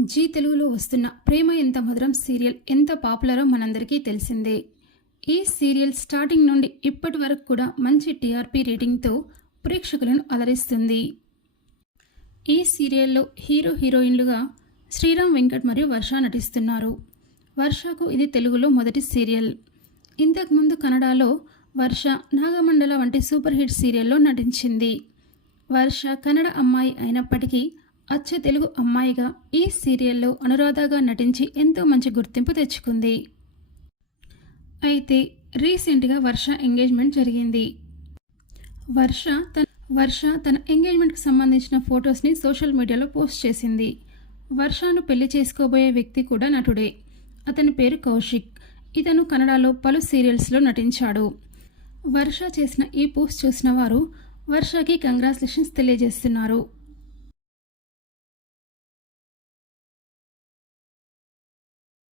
G తెలుగులో వస్తున్న ప్రేమ ఎంత మధురం సీరియల్ ఎంత పాపులరో మనందరికీ తెలిసిందే. ఈ సీరియల్ స్టార్టింగ్ నుండి ఇప్పటి వరకు కూడా మంచి టీఆర్పీ రేటింగ్తో ప్రేక్షకులను అలరిస్తుంది. ఈ సీరియల్లో హీరో హీరోయిన్లుగా శ్రీరామ్ వెంకట్ మరియు వర్ష నటిస్తున్నారు. వర్షకు ఇది తెలుగులో మొదటి సీరియల్. ఇంతకుముందు కన్నడలో వర్ష నాగమండల వంటి సూపర్ హిట్ సీరియల్లో నటించింది. వర్ష కన్నడ అమ్మాయి అయినప్పటికీ అచ్చ తెలుగు అమ్మాయిగా ఈ సీరియల్లో అనురాధగా నటించి ఎంతో మంచి గుర్తింపు తెచ్చుకుంది. అయితే రీసెంట్గా వర్ష ఎంగేజ్మెంట్ జరిగింది. వర్ష తన వర్ష తన ఎంగేజ్మెంట్కి సంబంధించిన ఫొటోస్ని సోషల్ మీడియాలో పోస్ట్ చేసింది. వర్షను పెళ్ళి చేసుకోబోయే వ్యక్తి కూడా నటుడే. అతని పేరు కౌశిక్. ఇతను కన్నడలో పలు సీరియల్స్లో నటించాడు. వర్ష చేసిన ఈ పోస్ట్ చూసిన వారు వర్షకి కంగ్రాచులేషన్స్ తెలియజేస్తున్నారు.